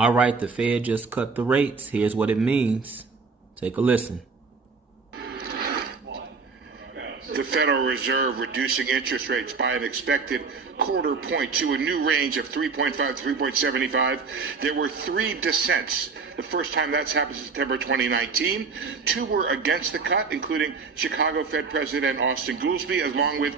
All right, the Fed just cut the rates. Here's what it means. Take a listen. The Federal Reserve reducing interest rates by an expected quarter point to a new range of 3.5 to 3.75. There were 3 dissents. The first time that's happened since September 2019. 2 were against the cut, including Chicago Fed President Austin Goolsbee, along with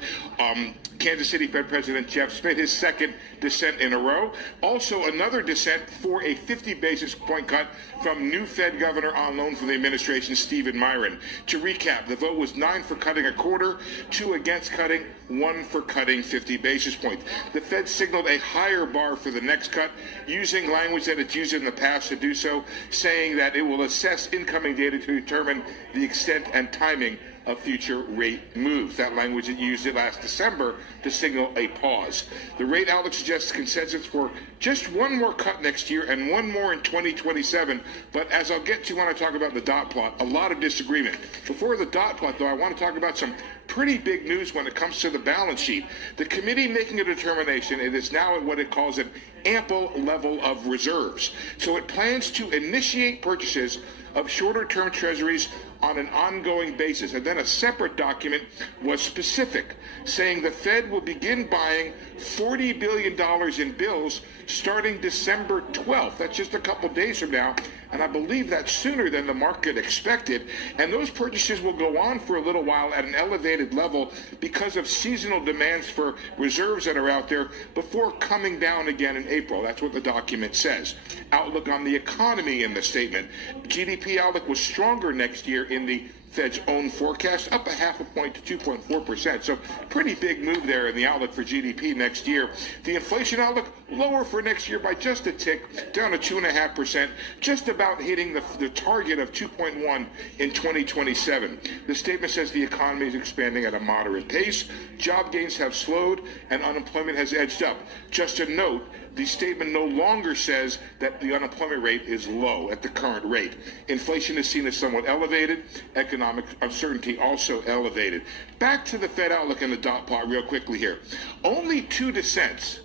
Kansas City Fed President Jeff Smith, his second dissent in a row. Also, another dissent for a 50 basis point cut from new Fed governor on loan from the administration, Stephen Miron. To recap, the vote was 9 for cutting a quarter, 2 against cutting, 1 for cutting 50 basis points. The Fed signaled a higher bar for the next cut, using language that it's used in the past to do so, saying that it will assess incoming data to determine the extent and timing of future rate moves. That language it used it last December to signal a pause. The rate outlook suggests consensus for just 1 more cut next year and 1 more in 2027. But as I'll get to when I talk about the dot plot, a lot of disagreement. Before the dot plot, though, I want to talk about some pretty big news when it comes to the balance sheet. The committee making a determination, it is now at what it calls an ample level of reserves. So it plans to initiate purchases of shorter-term treasuries on an ongoing basis. And then a separate document was specific, saying the Fed will begin buying $40 billion in bills starting December 12th. That's just a couple days from now. And I believe that's sooner than the market expected. And those purchases will go on for a little while at an elevated level because of seasonal demands for reserves that are out there before coming down again in April. That's what the document says. Outlook on the economy in the statement. GDP outlook was stronger next year in the Fed's own forecast, up 0.5 point to 2.4%. So pretty big move there in the outlook for GDP next year. The inflation outlook lower for next year by just a tick, down to 2.5%, just about hitting the target of 2.1 in 2027. The statement says the economy is expanding at a moderate pace. Job gains have slowed and unemployment has edged up. Just a note, the statement no longer says that the unemployment rate is low at the current rate. Inflation is seen as somewhat elevated. Economic uncertainty also elevated. Back to the Fed outlook and the dot plot real quickly here. Only 2 dissents,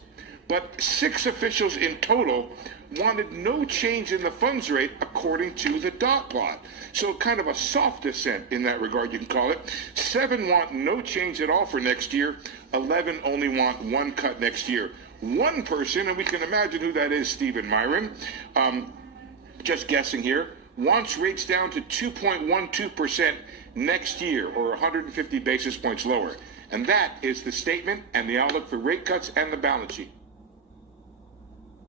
but 6 officials in total wanted no change in the funds rate according to the dot plot. So kind of a soft dissent in that regard, you can call it. 7 want no change at all for next year. 11 only want 1 cut next year. 1 person, and we can imagine who that is, Stephen Miron, just guessing here, wants rates down to 2.12% next year, or 150 basis points lower. And that is the statement and the outlook for rate cuts and the balance sheet.